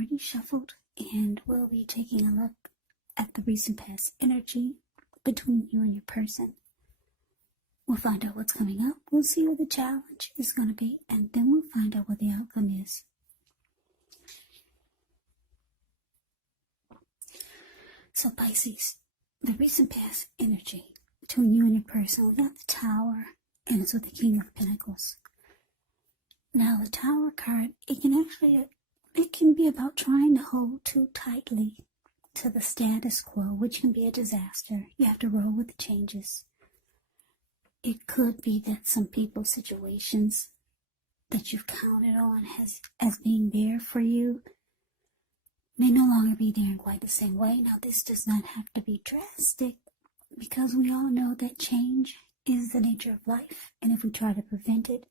already shuffled, and we'll be taking a look at the recent past energy between you and your person. We'll find out what's coming up, we'll see what the challenge is going to be, and then we'll find out what the outcome is. So Pisces, the recent past energy between you and your person, we got the Tower, and it's with the King of Pentacles. Now the Tower card, it can be about trying to hold too tightly to the status quo, which can be a disaster. You have to roll with the changes. It could be that some people's situations that you've counted on as being there for you may no longer be there in quite the same way. Now, this does not have to be drastic, because we all know that change is the nature of life, and if we try to prevent it,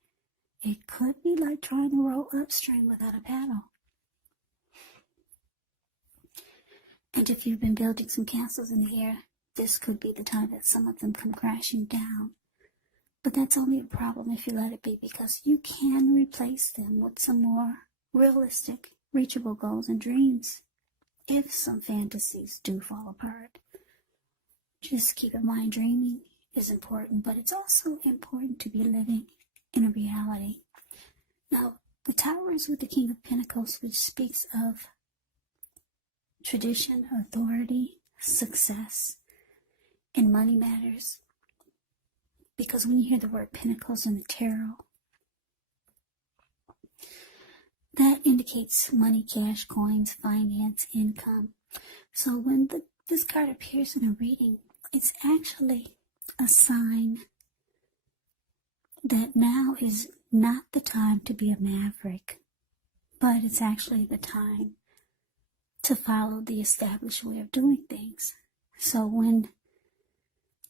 it could be like trying to row upstream without a paddle. And if you've been building some castles in the air, this could be the time that some of them come crashing down. But that's only a problem if you let it be, because you can replace them with some more realistic, reachable goals and dreams if some fantasies do fall apart. Just keep in mind, dreaming is important, but it's also important to be living in a reality. Now, the Tower is with the King of Pentacles, which speaks of tradition, authority, success, and money matters. Because when you hear the word Pentacles in the tarot, that indicates money, cash, coins, finance, income. So when this card appears in a reading, it's actually a sign that now is not the time to be a maverick, but it's actually the time to follow the established way of doing things. So when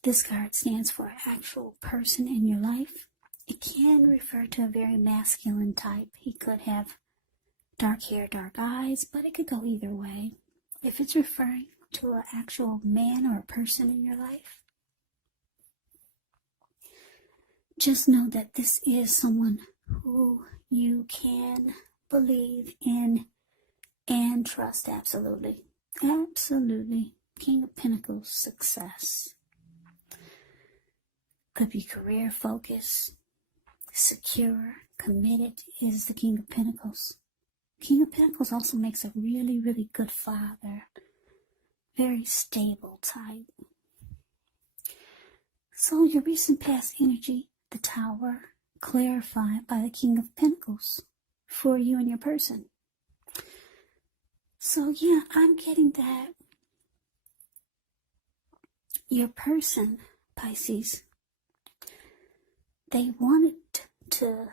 this card stands for an actual person in your life, it can refer to a very masculine type. He could have dark hair, dark eyes, but it could go either way. If it's referring to an actual man or a person in your life, just know that this is someone who you can believe in and trust absolutely. Absolutely. King of Pentacles, success. Could be career focus, secure, committed is the King of Pentacles. King of Pentacles also makes a really, really good father. Very stable type. So your recent past energy, the Tower, clarified by the King of Pentacles for you and your person. So yeah, I'm getting that your person, Pisces, they wanted to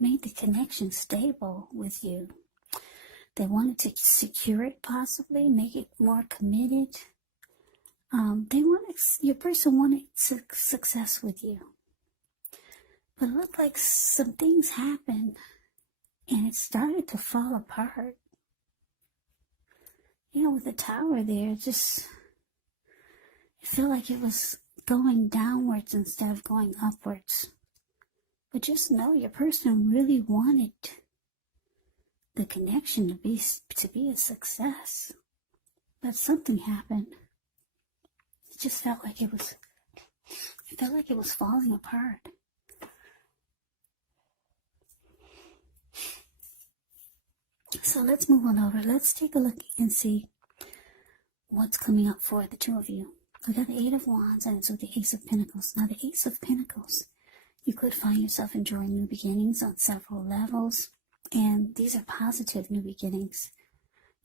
make the connection stable with you. They wanted to secure it, possibly make it more committed. Your person wanted success with you. But it looked like some things happened and it started to fall apart. With the Tower there, it felt like it was going downwards instead of going upwards. But just know your person really wanted the connection to be a success. But something happened. It just felt like it was falling apart. So let's move on over. Let's take a look and see what's coming up for the two of you. We got the Eight of Wands, and it's with the Ace of Pentacles. Now, the Ace of Pentacles, you could find yourself enjoying new beginnings on several levels, and these are positive new beginnings.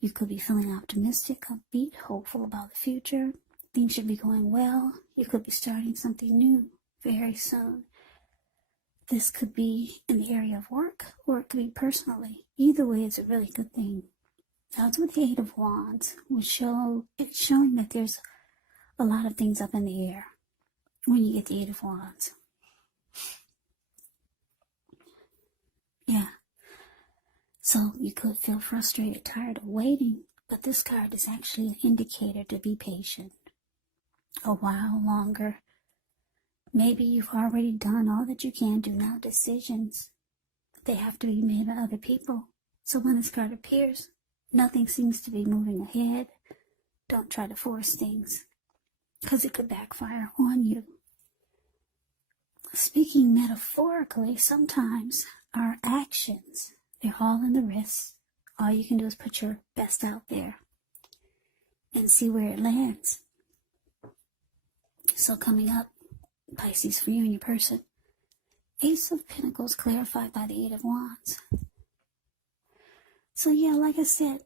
You could be feeling optimistic, upbeat, hopeful about the future. Things should be going well. You could be starting something new very soon. This could be in the area of work, or it could be personally. Either way, it's a really good thing. Now, it's with the Eight of Wands, it's showing that there's a lot of things up in the air when you get the Eight of Wands. Yeah. So you could feel frustrated, tired of waiting, but this card is actually an indicator to be patient. A while longer. Maybe you've already done all that you can do. Now decisions, they have to be made by other people. So when this card appears, nothing seems to be moving ahead. Don't try to force things, because it could backfire on you. Speaking metaphorically, sometimes our actions, they're all in the wrist. All you can do is put your best out there and see where it lands. So coming up, Pisces, for you and your person, Ace of Pentacles clarified by the Eight of Wands. So yeah, like I said,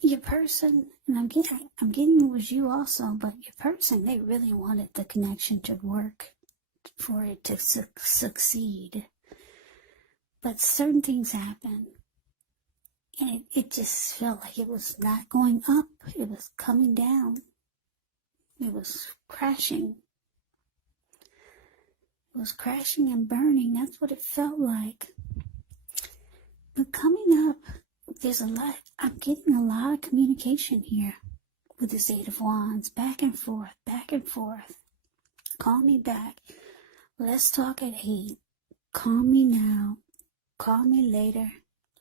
your person, and I'm getting it was you also, but your person, they really wanted the connection to work, for it to succeed. But certain things happen, and it just felt like it was not going up. It was coming down. It was crashing. It was crashing and burning. That's what it felt like. But coming up, there's a lot. I'm getting a lot of communication here with this Eight of Wands. Back and forth, back and forth. Call me back. Let's talk at 8. Call me now. Call me later.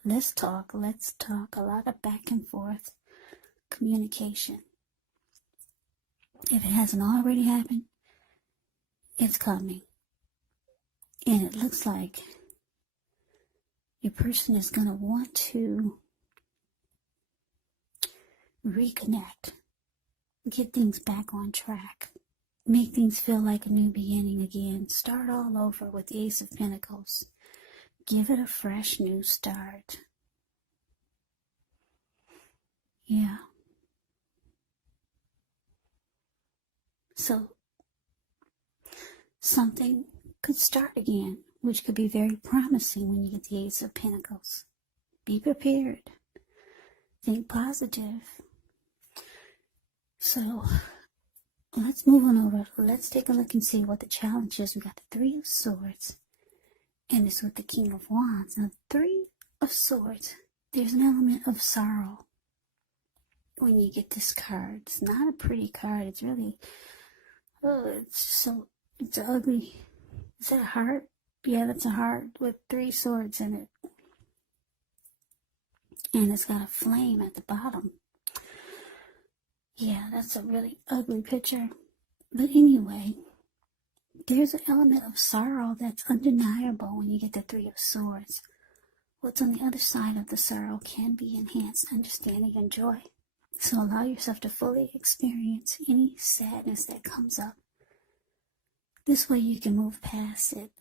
Let's talk. Let's talk. A lot of back and forth communication. If it hasn't already happened, it's coming. And it looks like your person is going to want to reconnect, get things back on track, make things feel like a new beginning again, start all over with the Ace of Pentacles. Give it a fresh new start. Yeah. So, something could start again, which could be very promising when you get the Ace of Pentacles. Be prepared. Think positive. So, let's move on over. Let's take a look and see what the challenge is. We got the Three of Swords, and it's with the King of Wands. Now, the Three of Swords, there's an element of sorrow when you get this card. It's not a pretty card. It's really, it's ugly. Is that a heart? Yeah, that's a heart with 3 swords in it. And it's got a flame at the bottom. Yeah, that's a really ugly picture. But anyway, there's an element of sorrow that's undeniable when you get the Three of Swords. What's on the other side of the sorrow can be enhanced understanding and joy. So allow yourself to fully experience any sadness that comes up. This way you can move past it.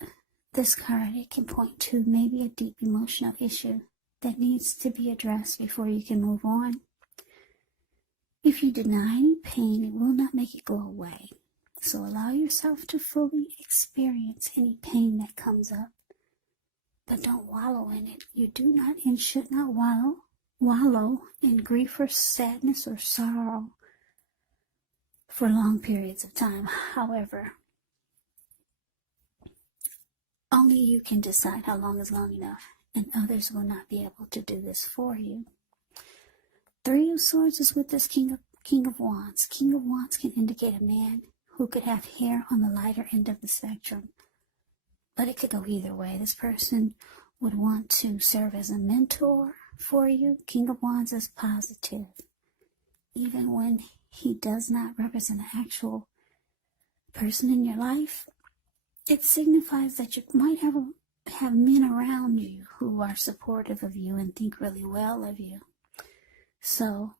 This card, it can point to maybe a deep emotional issue that needs to be addressed before you can move on. If you deny any pain, it will not make it go away. So allow yourself to fully experience any pain that comes up. But don't wallow in it. You do not and should not wallow in grief or sadness or sorrow for long periods of time. However, only you can decide how long is long enough, and others will not be able to do this for you. Three of Swords is with this King of Wands. King of Wands can indicate a man who could have hair on the lighter end of the spectrum, but it could go either way. This person would want to serve as a mentor for you. King of Wands is positive. Even when he does not represent an actual person in your life, it signifies that you might have men around you who are supportive of you and think really well of you. So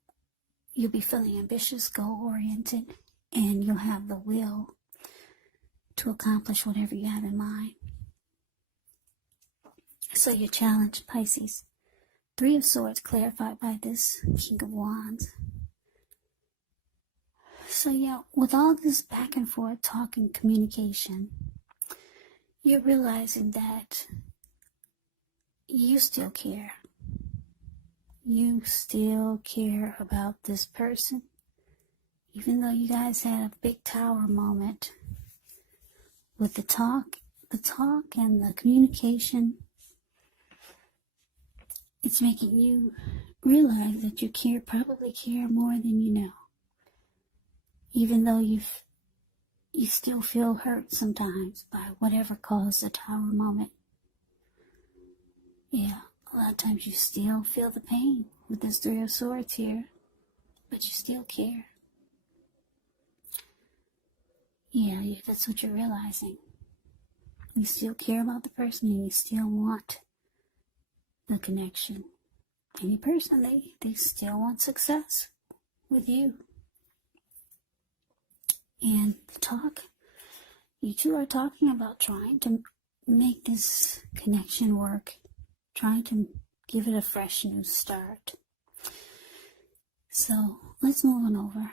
you'll be feeling ambitious, goal-oriented, and you'll have the will to accomplish whatever you have in mind. So your challenge, Pisces. Three of Swords clarified by this King of Wands. So yeah, with all this back and forth talk and communication, you're realizing that you still care. You still care about this person. Even though you guys had a big tower moment with the talk and the communication, it's making you realize that you probably care more than you know. Even though you still feel hurt sometimes by whatever caused the tower moment. Yeah, lot of times you still feel the pain with this Three of Swords here, but you still care. Yeah, that's what you're realizing. You still care about the person and you still want the connection. And your person, they still want success with you. And the talk, you two are talking about trying to make this connection work, trying to give it a fresh new start. So let's move on over.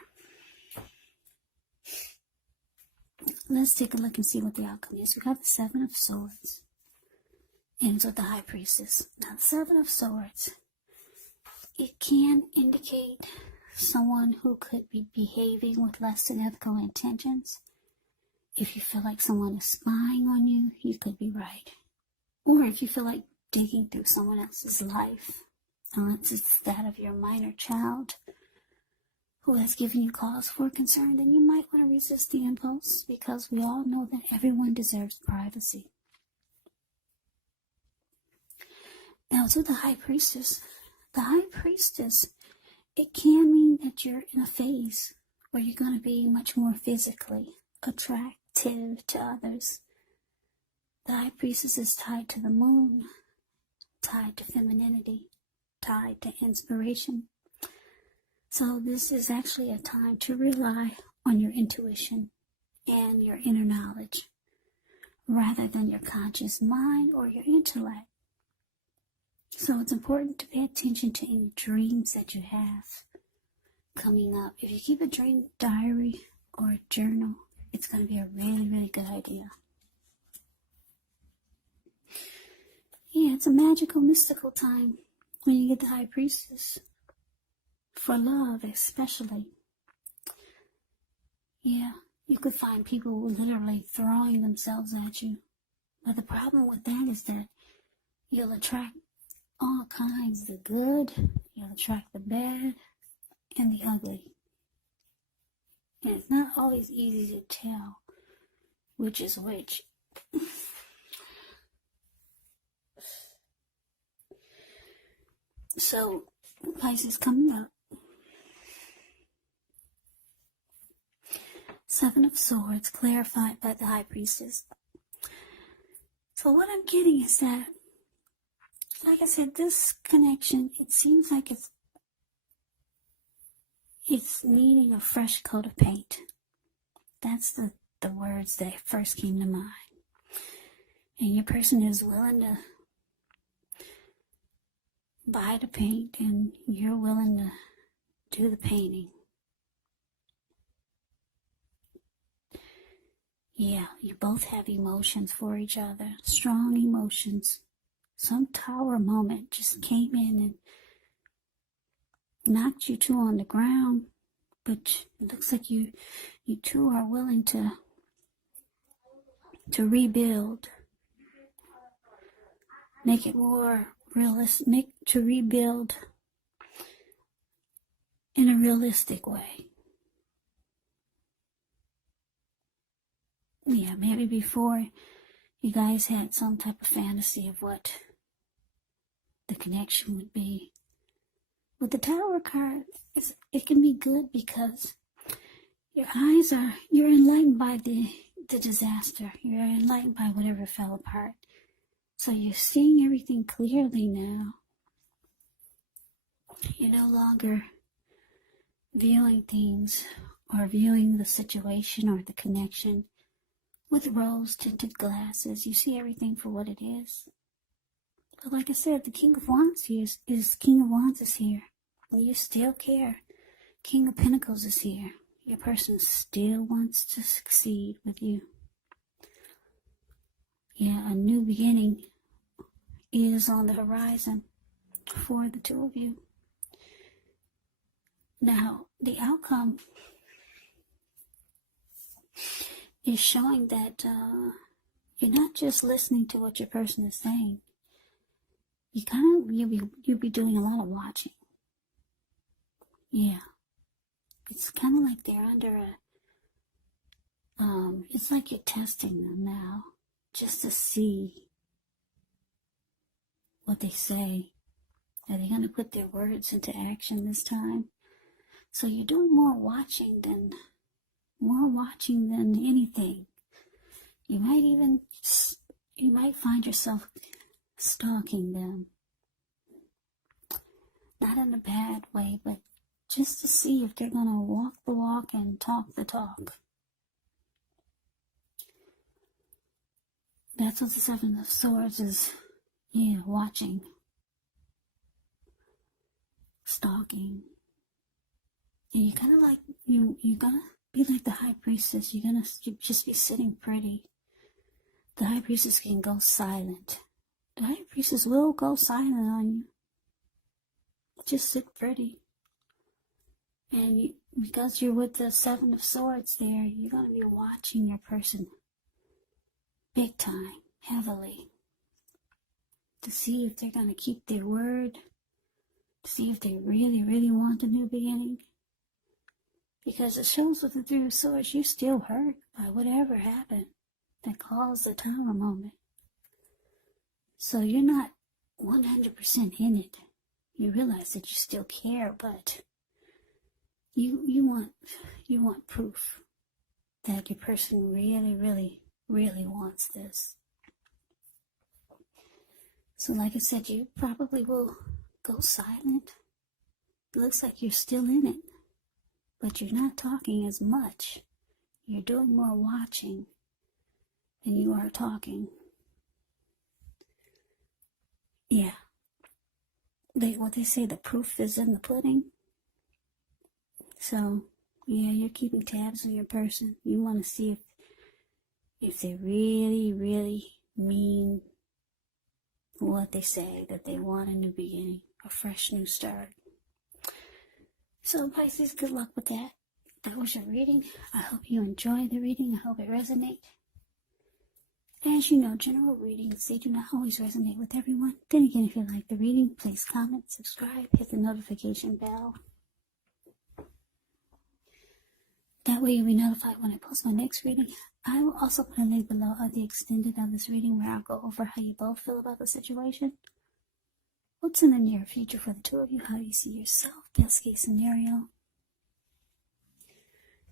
Let's take a look and see what the outcome is. We got the Seven of Swords. And it's with the High Priestess. Now, the Seven of Swords, it can indicate someone who could be behaving with less than ethical intentions. If you feel like someone is spying on you, you could be right. Or if you feel like digging through someone else's life, unless it's that of your minor child who has given you cause for concern, then you might want to resist the impulse, because we all know that everyone deserves privacy. Now, to the High Priestess. The High Priestess, it can mean that you're in a phase where you're going to be much more physically attractive to others. The High Priestess is tied to the moon, tied to femininity, tied to inspiration. So this is actually a time to rely on your intuition and your inner knowledge, rather than your conscious mind or your intellect. So it's important to pay attention to any dreams that you have coming up. If you keep a dream diary or a journal, it's going to be a really, really good idea. Yeah, it's a magical, mystical time when you get the High Priestess. For love, especially. Yeah, you could find people literally throwing themselves at you. But the problem with that is that you'll attract all kinds, the good, you'll attract the bad, and the ugly. And it's not always easy to tell which is which. So, Pisces coming up. Seven of Swords, clarified by the High Priestess. So what I'm getting is that, like I said, this connection, it seems like it's needing a fresh coat of paint. That's the words that first came to mind. And your person is willing to buy the paint, and you're willing to do the painting. Yeah, you both have emotions for each other, strong emotions. Some tower moment just came in and knocked you two on the ground, but it looks like you two are willing to rebuild, make it more realistic, to rebuild in a realistic way. Yeah, maybe before you guys had some type of fantasy of what the connection would be. With the Tower card, it can be good because you're enlightened by the disaster. You're enlightened by whatever fell apart. So you're seeing everything clearly now. You're no longer viewing things or viewing the situation or the connection with rose-tinted glasses. You see everything for what it is. But like I said, the King of Wands King of Wands is here. And you still care. King of Pentacles is here. Your person still wants to succeed with you. Yeah, a new beginning is on the horizon for the two of you. Now, the outcome is showing that you're not just listening to what your person is saying. You'll be doing a lot of watching. Yeah. It's kind of like they're under it's like you're testing them now, just to see what they say. Are they going to put their words into action this time? So you're doing more watching than anything. You might find yourself stalking them. Not in a bad way, but just to see if they're going to walk the walk and talk the talk. That's what the Seven of Swords is, watching. Stalking. And you kind of like, you're gonna be like the High Priestess. You're gonna just be sitting pretty. The High Priestess can go silent. The High Priestess will go silent on you. Just sit pretty. And because you're with the Seven of Swords there, you're gonna be watching your person big time, heavily, to see if they're gonna keep their word, to see if they really, really want a new beginning. Because it shows with the Three of Swords, you're still hurt by whatever happened that caused the Tower moment. So you're not 100% in it. You realize that you still care, but you want proof that your person really, really, really wants this. So like I said, you probably will go silent. It looks like you're still in it, but you're not talking as much. You're doing more watching than you are talking. Yeah. What they say, the proof is in the pudding. So, yeah, you're keeping tabs on your person. You want to see if they really, really mean what they say, that they want a new beginning, a fresh new start. So, Pisces, good luck with that. That was your reading. I hope you enjoyed the reading. I hope it resonated. As you know, general readings, they do not always resonate with everyone. Then again, if you like the reading, please comment, subscribe, hit the notification bell. That way you'll be notified when I post my next reading. I will also put a link below of the extended of this reading where I'll go over how you both feel about the situation. What's in the near future for the two of you? How do you see yourself? Best case scenario.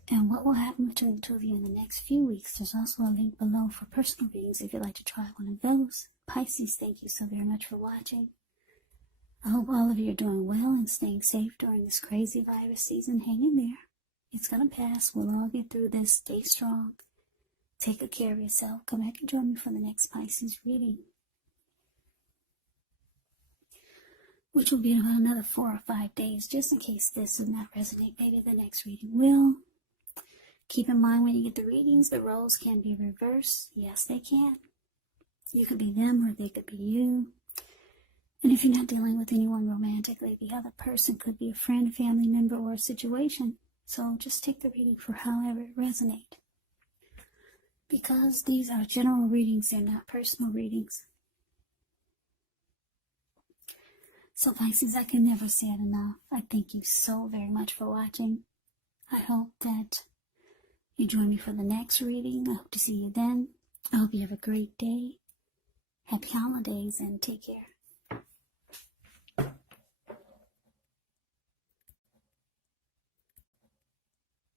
And what will happen between the two of you in the next few weeks. There's also a link below for personal readings if you'd like to try one of those. Pisces, thank you so very much for watching. I hope all of you are doing well and staying safe during this crazy virus season. Hang in there. It's going to pass. We'll all get through this. Stay strong. Take good care of yourself. Come back and join me for the next Pisces reading, which will be in about another 4 or 5 days. Just in case this does not resonate, maybe the next reading will. Keep in mind when you get the readings, the roles can be reversed. Yes, they can. You could be them or they could be you. And if you're not dealing with anyone romantically, the other person could be a friend, family member, or a situation. So just take the reading for however it resonates. Because these are general readings, they're not personal readings. So Pisces, I can never say it enough. I thank you so very much for watching. I hope that you join me for the next reading. I hope to see you then. I hope you have a great day. Happy holidays and take care.